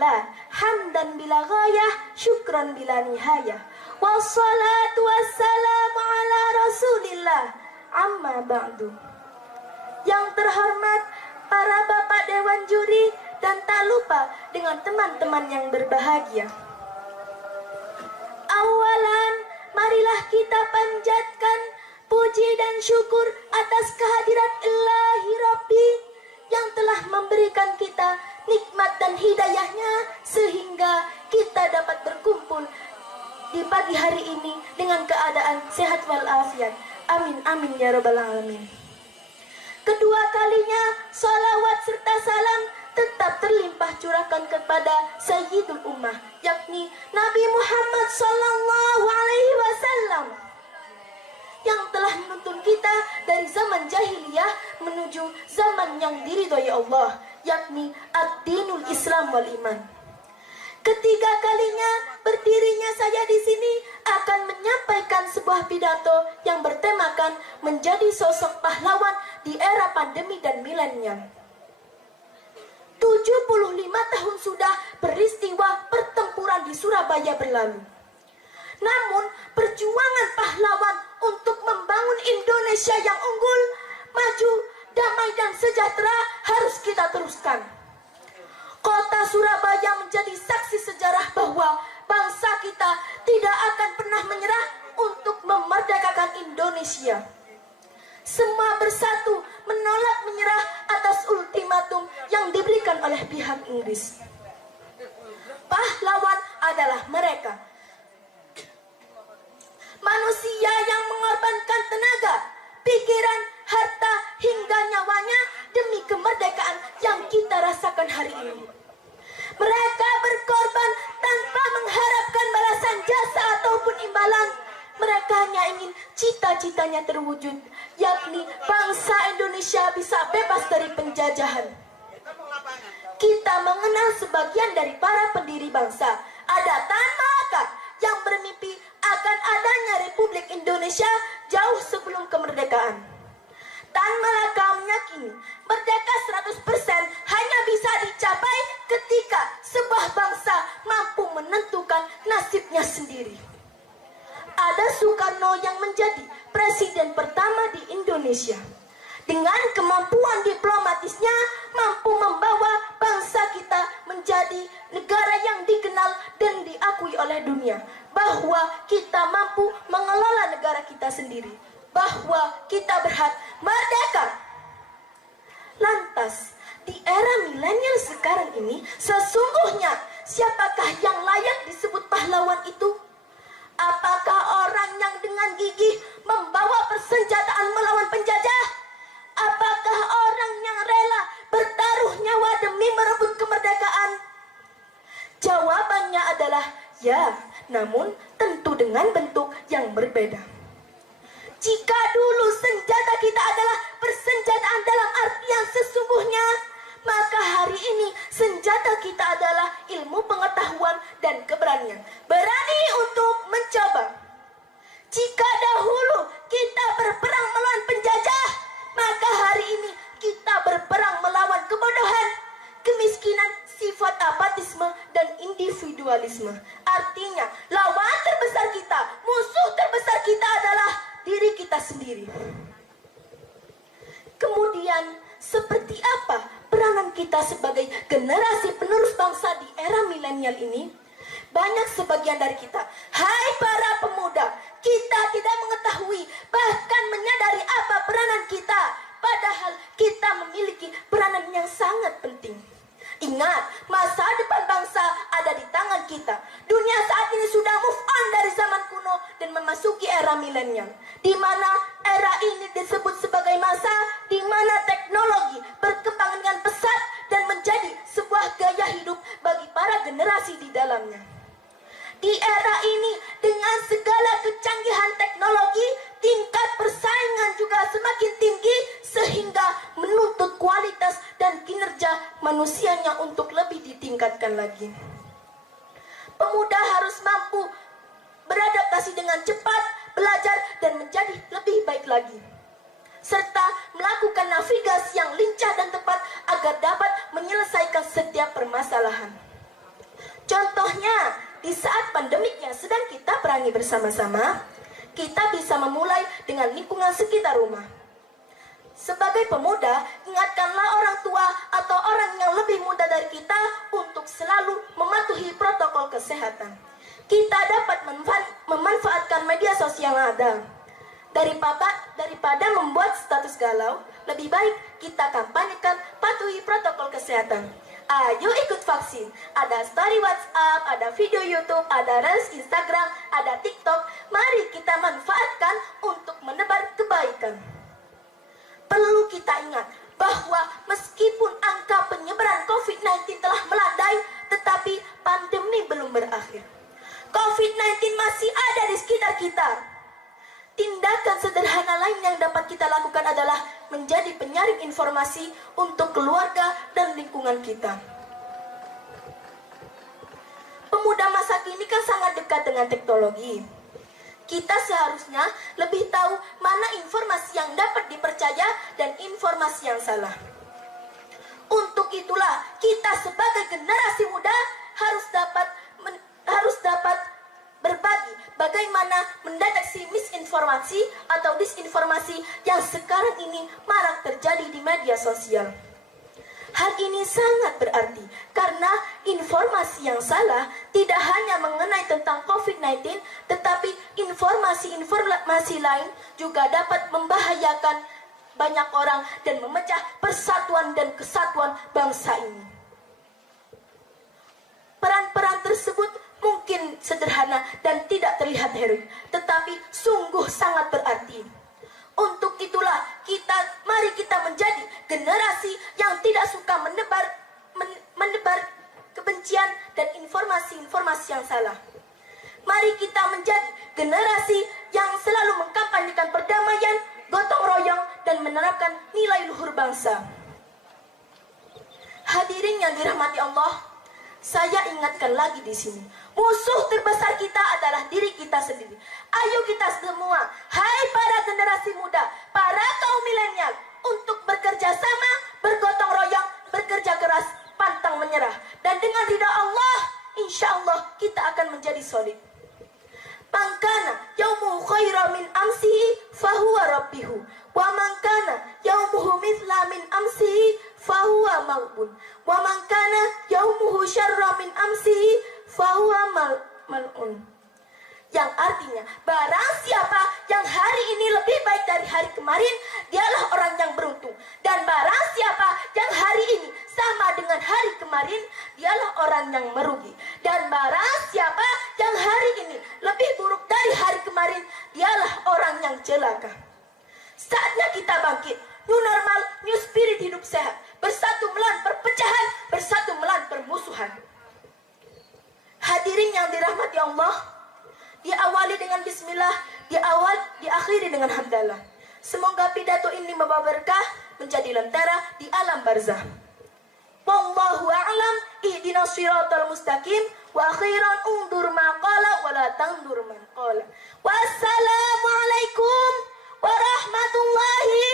lillah, hamdan bila ghayah, syukran bila nihayah. Wassalatu wassalamu ala rasulillah, amma ba'du. Yang terhormat para bapak dewan juri dan tak lupa dengan teman-teman yang berbahagia. Awalan, marilah kita panjatkan puji dan syukur atas kehadirat Ilahi Rabbi yang telah memberikan kita nikmat dan hidayahnya sehingga kita dapat berkumpul di pagi hari ini dengan keadaan sehat walafiat. Amin amin ya rabbal alamin. Kedua kalinya salawat serta salam tetap terlimpah curahkan kepada Sayyidul Ummah, yakni Nabi Muhammad sallallahu alaihi wasallam, yang telah menuntun kita dari zaman jahiliyah menuju zaman yang diridhoi Allah, yakni ad-dinul Islam wal iman. Ketiga kalinya berdirinya saya di sini akan menyampaikan sebuah pidato yang bertemakan menjadi sosok pahlawan di era pandemi dan milenial. 75 tahun sudah peristiwa pertempuran di Surabaya berlalu. Namun perjuangan pahlawan untuk membangun Indonesia yang unggul, maju, damai dan sejahtera harus kita teruskan. Kota Surabaya menjadi saksi sejarah bahwa bangsa kita tidak akan pernah menyerah untuk memerdekakan Indonesia. Semua bersatu menolak menyerah atas ultimatum yang diberikan oleh pihak Inggris. Pahlawan adalah mereka, manusia yang mengorbankan tenaga, pikiran, harta, hingga nyawanya demi kemerdekaan yang kita rasakan hari ini. Mereka berkorban tanpa mengharapkan balasan jasa ataupun imbalan. Mereka hanya ingin cita-citanya terwujud, yakni bangsa Indonesia bisa bebas dari penjajahan. Kita mengenal sebagian dari para pendiri bangsa. Ada Tan Malaka yang bermimpi akan adanya Republik Indonesia jauh sebelum kemerdekaan. Tan Malaka meyakini merdeka 100% hanya bisa dicapai ketika sebuah bangsa mampu menentukan nasibnya sendiri. Ada Soekarno yang menjadi presiden pertama di Indonesia. Dengan kemampuan diplomatisnya mampu membawa bangsa kita menjadi negara yang dikenal dan diakui oleh dunia, bahwa kita mampu mengelola negara kita sendiri, bahwa kita berhak merdeka. Lantas, di era milenial sekarang ini, sesungguhnya siapakah yang layak disebut pahlawan itu? Apakah orang yang dengan gigih membawa persenjataan melawan penjajah? Apakah orang yang rela bertaruh nyawa demi merebut kemerdekaan? Jawabannya adalah ya, namun tentu dengan bentuk yang berbeda. Jika dulu senjata kita adalah persenjataan dalam artian sesungguhnya, maka hari ini senjata kita adalah ilmu pengetahuan dan keberanian. Berani untuk mencoba. Jika dahulu kita berperang melawan penjajah, maka hari ini kita berperang melawan kebodohan, kemiskinan, sifat apatisme, dan individualisme. Artinya, lawan terbesar kita, musuh terbesar kita adalah diri kita sendiri. Kemudian, seperti apa peranan kita sebagai generasi penerus bangsa di era milenial ini? Banyak sebagian dari kita, hai para pemuda, kita tidak mengetahui, bahkan menyadari apa peranan kita, padahal kita memiliki peranan yang sangat penting. Ingat, masa depan bangsa ada di tangan kita. Dunia saat ini sudah move on dari zaman kuno dan memasuki era milenial, di mana era ini disebut sebagai masa di mana teknologi berkembang dengan pesat dan menjadi sebuah gaya hidup bagi para generasi di dalamnya. Di era ini, dengan segala kecanggihan teknologi, tingkat persaingan juga semakin tinggi sehingga menuntut kualitas dan kinerja manusianya untuk lebih ditingkatkan lagi. Pemuda harus mampu beradaptasi dengan cepat, belajar dan menjadi lebih baik lagi, serta melakukan navigasi yang lincah dan tepat agar dapat menyelesaikan setiap permasalahan. Contohnya, di saat pandemik yang sedang kita perangi bersama-sama, kita bisa memulai dengan lingkungan sekitar rumah. Sebagai pemuda, ingatkanlah orang tua atau orang yang lebih muda dari kita untuk selalu mematuhi protokol kesehatan. Kita dapat memanfaatkan media sosial yang ada. Daripada membuat status galau, lebih baik kita kampanyekan patuhi protokol kesehatan. Ayo ikut vaksin. Ada story WhatsApp, ada video YouTube, ada Reels Instagram, ada TikTok. Mari kita manfaatkan untuk menebar kebaikan. Perlu kita ingat bahwa meskipun angka penyebaran COVID-19 telah melandai, tetapi pandemi belum berakhir. COVID-19 masih ada di sekitar kita. Tindakan sederhana lain yang dapat kita lakukan adalah menjadi penyaring informasi untuk keluarga dan lingkungan kita. Pemuda masa kini kan sangat dekat dengan teknologi. Kita seharusnya lebih tahu mana informasi yang dapat dipercaya dan informasi yang salah. Untuk itulah kita sebagai generasi muda harus dapat berbagi bagaimana mendeteksi misinformasi atau disinformasi yang sekarang ini marak terjadi di media sosial. Hal ini sangat berarti karena informasi yang salah tidak hanya mengenai tentang COVID-19, tetapi informasi lain juga dapat membahayakan banyak orang dan memecah persatuan dan kesatuan bangsa ini. Peran-peran tersebut mungkin sederhana dan tidak terlihat heroik, tetapi sungguh sangat berarti. Untuk itulah mari kita menjadi generasi yang tidak suka menebar kebencian dan informasi-informasi yang salah. Mari kita menjadi generasi yang selalu mengkampanyekan perdamaian, gotong royong, dan menerapkan nilai luhur bangsa. Hadirin yang dirahmati Allah, saya ingatkan lagi di sini, musuh terbesar kita adalah diri kita sendiri. Ayo kita semua, hai para generasi muda, para kaum milenial, untuk bekerja sama, bergotong royong, bekerja keras, pantang menyerah. Dan dengan ridha Allah, insya Allah kita akan menjadi solid. Mangkana yaumuhu khaira min amsihi fahuwa rabbihu, wa mangkana yaumuhu mithla min amsihi fahuwa maghbun, wa mangkana yaumuhu syarra min amsihi fahuwa mal'un. Yang artinya, barang siapa yang hari ini lebih baik dari hari kemarin, dialah orang yang beruntung. Dan barang siapa yang hari ini sama dengan hari kemarin, dialah orang yang merugi. Dan barang siapa yang hari ini lebih buruk dari hari kemarin, dialah orang yang celaka. Saatnya kita bangkit. New normal, new spirit hidup sehat. Bersatu melawan perpecahan, bersatu melawan permusuhan. Hadirin yang dirahmati Allah, diawali dengan bismillah, diakhiri dengan hamdalah. Semoga pidato ini membawa berkah, menjadi lentera di alam barzah. Wallahu a'lam, ihdinas siratal mustaqim, wa akhiran undur ma qala wa la tandur man qala. Wassalamualaikum warahmatullahi